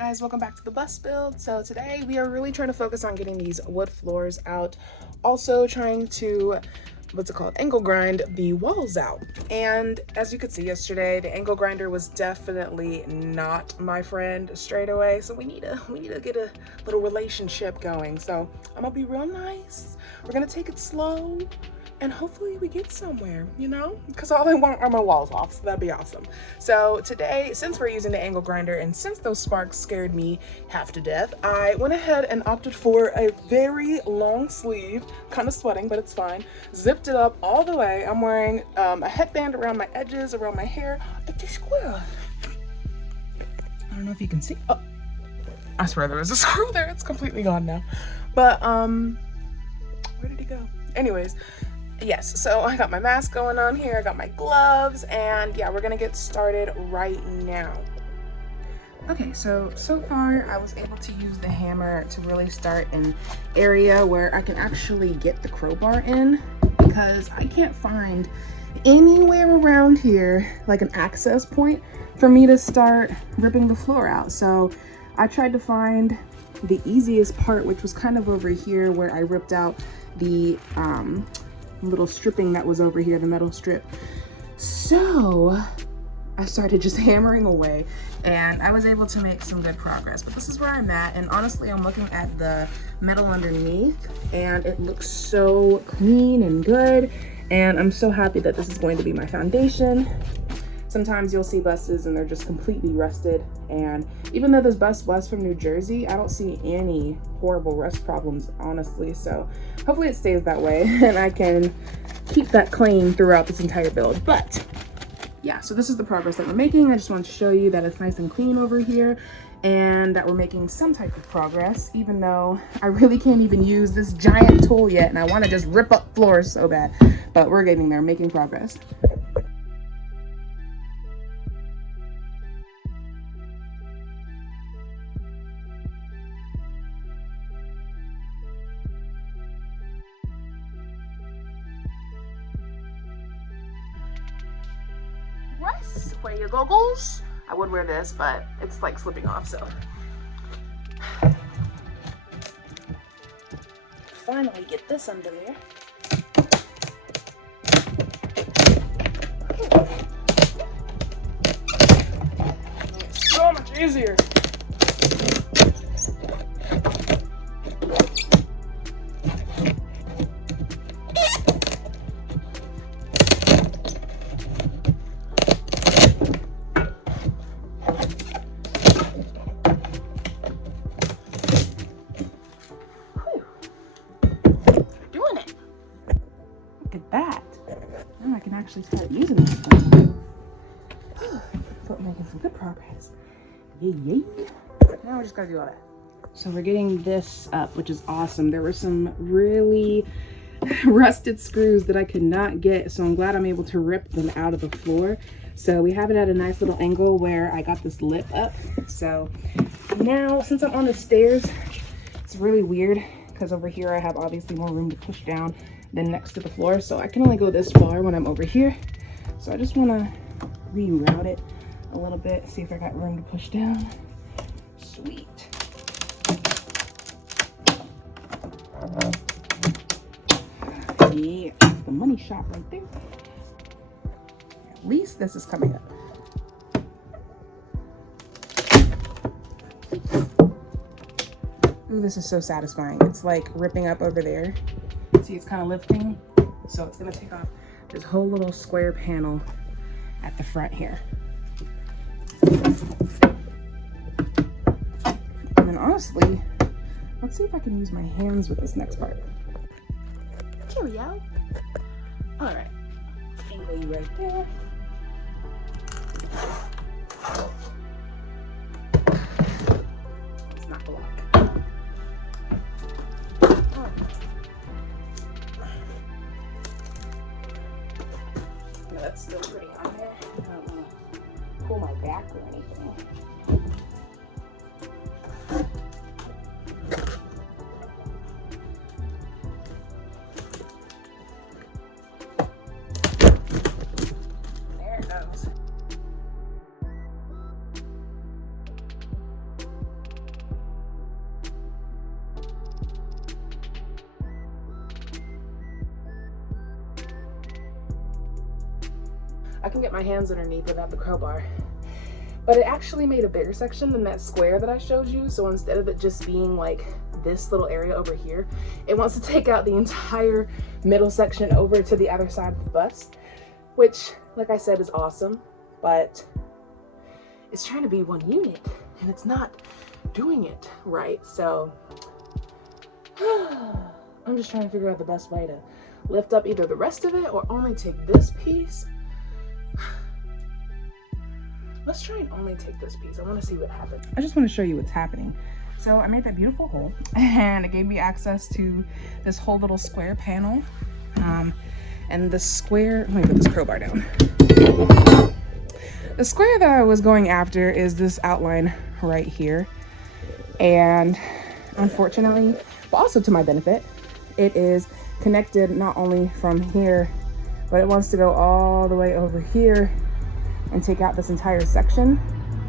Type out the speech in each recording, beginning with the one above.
Guys, welcome back to the bus build. So today we are really trying to focus on getting these wood floors out, also trying to angle grind the walls out. And as you could see yesterday, the angle grinder was definitely not my friend straight away, so we need to get a little relationship going. So I'm gonna be real nice, we're gonna take it slow, and hopefully we get somewhere, you know, because all I want are my walls off, so that'd be awesome. So today, since we're using the angle grinder and since those sparks scared me half to death, I went ahead and opted for a very long sleeve, kind of sweating, but it's fine, zipped it up all the way. I'm wearing a headband around my edges, around my hair. It's a squirrel. I don't know if you can see. Oh, I swear there was a squirrel there. It's completely gone now. But where did he go? Anyways, yes, so I got my mask going on here, I got my gloves, and yeah, we're gonna get started right now. Okay, so far I was able to use the hammer to really start an area where I can actually get the crowbar in, because I can't find anywhere around here like an access point for me to start ripping the floor out. So I tried to find the easiest part, which was kind of over here where I ripped out the little stripping that was over here, the metal strip. So I started just hammering away and I was able to make some good progress, but this is where I'm at. And honestly, I'm looking at the metal underneath and it looks so clean and good, and I'm so happy that this is going to be my foundation. Sometimes you'll see buses and they're just completely rusted, and even though this bus was from New Jersey, I don't see any horrible rust problems, honestly. So hopefully it stays that way and I can keep that clean throughout this entire build. But yeah, so this is the progress that we're making. I just wanted to show you that it's nice and clean over here and that we're making some type of progress, even though I really can't even use this giant tool yet and I want to just rip up floors so bad. But we're getting there, making progress. Russ, wear your goggles. I would wear this, but it's like slipping off, so. Finally get this under there. It's so much easier. Now I can actually start using this stuff. But we're making some good progress. Yay. Now we just gotta do all that. So we're getting this up, which is awesome. There were some really rusted screws that I could not get, so I'm glad I'm able to rip them out of the floor. So we have it at a nice little angle where I got this lip up. So now, since I'm on the stairs, it's really weird because over here I have obviously more room to push down than next to the floor, so I can only go this far when I'm over here. So I just want to reroute it a little bit, see if I got room to push down. Sweet. Yeah, that's the money shot right there. At least this is coming up. Ooh, this is so satisfying. It's like ripping up over there. See, it's kind of lifting, so it's gonna take off this whole little square panel at the front here. And then honestly, let's see if I can use my hands with this next part. Cheerio. All right, angle you right there. It's not the lock. That's still pretty on there. I don't want to pull my back or anything. can get my hands underneath without the crowbar. But it actually made a bigger section than that square that I showed you. So instead of it just being like this little area over here, it wants to take out the entire middle section over to the other side of the bust, which, like I said, is awesome, but it's trying to be one unit and it's not doing it right. So I'm just trying to figure out the best way to lift up either the rest of it or only take this piece. Let's try and only take this piece. I want to see what happens. I just want to show you what's happening. So I made that beautiful hole and it gave me access to this whole little square panel. And the square, let me put this crowbar down. The square that I was going after is this outline right here. And unfortunately, but also to my benefit, it is connected not only from here, but it wants to go all the way over here and take out this entire section,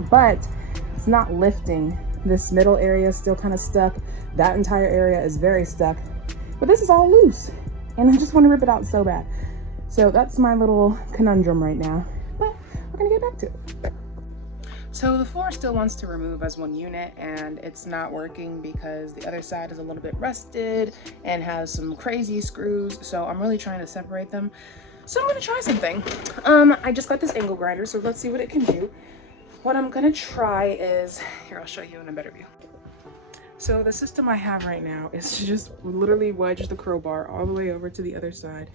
but it's not lifting. This middle area is still kind of stuck. That entire area is very stuck, but this is all loose and I just want to rip it out so bad. So that's my little conundrum right now, but we're gonna get back to it. So the floor still wants to remove as one unit and it's not working because the other side is a little bit rusted and has some crazy screws. So I'm really trying to separate them. So I'm gonna try something. I just got this angle grinder, so let's see what it can do. What I'm gonna try is, here, I'll show you in a better view. So the system I have right now is to just literally wedge the crowbar all the way over to the other side.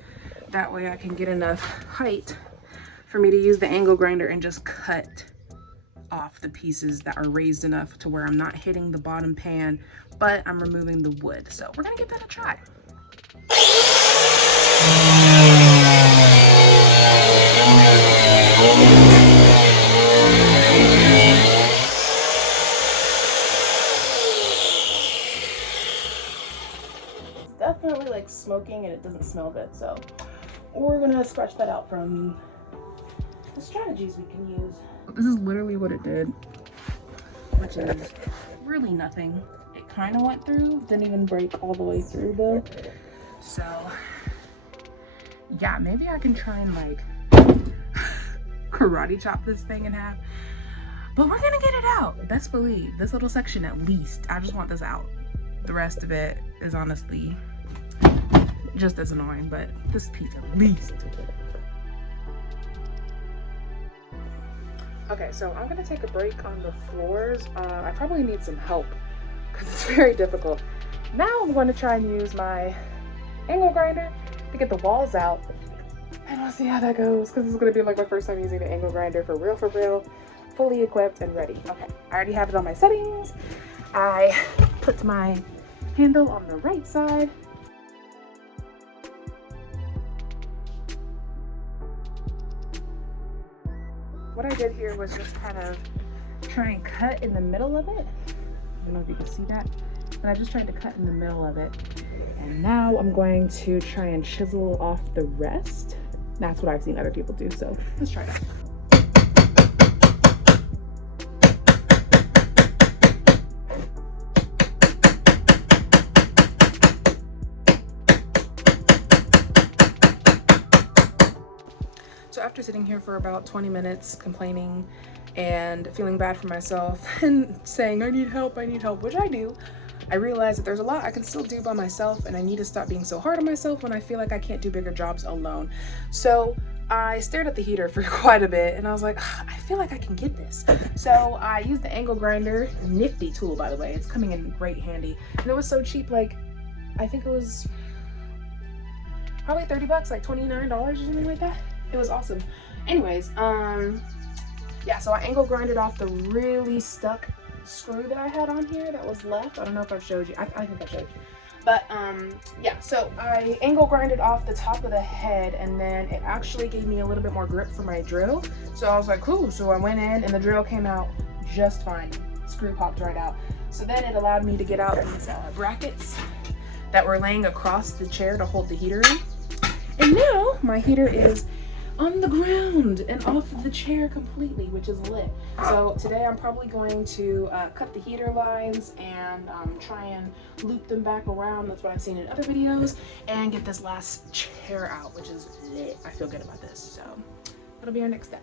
That way I can get enough height for me to use the angle grinder and just cut off the pieces that are raised enough to where I'm not hitting the bottom pan, but I'm removing the wood. So we're gonna give that a try. It's definitely like smoking and it doesn't smell good, so we're gonna scratch that out from the strategies we can use. This is literally what it did, which is really nothing. It kind of went through, didn't even break all the way through though. So yeah, maybe I can try and like karate chop this thing in half, but we're gonna get it out. Best believe, this little section at least, I just want this out. The rest of it is honestly just as annoying, but this piece at least. Okay, so I'm gonna take a break on the floors. I probably need some help because it's very difficult. Now I'm going to try and use my angle grinder to get the walls out, and we'll see how that goes because this is gonna be like my first time using the angle grinder for real, fully equipped and ready. Okay, I already have it on my settings. I put my handle on the right side. What I did here was just kind of try and cut in the middle of it. I don't know if you can see that, but I just tried to cut in the middle of it. And now I'm going to try and chisel off the rest. That's what I've seen other people do, so let's try that. So after sitting here for about 20 minutes complaining and feeling bad for myself and saying I need help, which I do, I realized that there's a lot I can still do by myself and I need to stop being so hard on myself when I feel like I can't do bigger jobs alone. So I stared at the heater for quite a bit and I was like, I feel like I can get this. So I used the angle grinder, nifty tool by the way, it's coming in great handy. And it was so cheap, like I think it was probably 30 bucks, like $29 or something like that. It was awesome. Anyways, yeah, so I angle grinded off the really stuck screw that I had on here that was left. I don't know if I've showed you. I think I showed you. But yeah, so I angle grinded off the top of the head and then it actually gave me a little bit more grip for my drill. So I was like, cool. So I went in and the drill came out just fine. Screw popped right out. So then it allowed me to get out these brackets that were laying across the chair to hold the heater in. And now my heater is on the ground and off the chair completely, which is lit. So today I'm probably going to cut the heater lines and try and loop them back around. That's what I've seen in other videos, and get this last chair out, which is lit. I feel good about this. So That'll be our next step.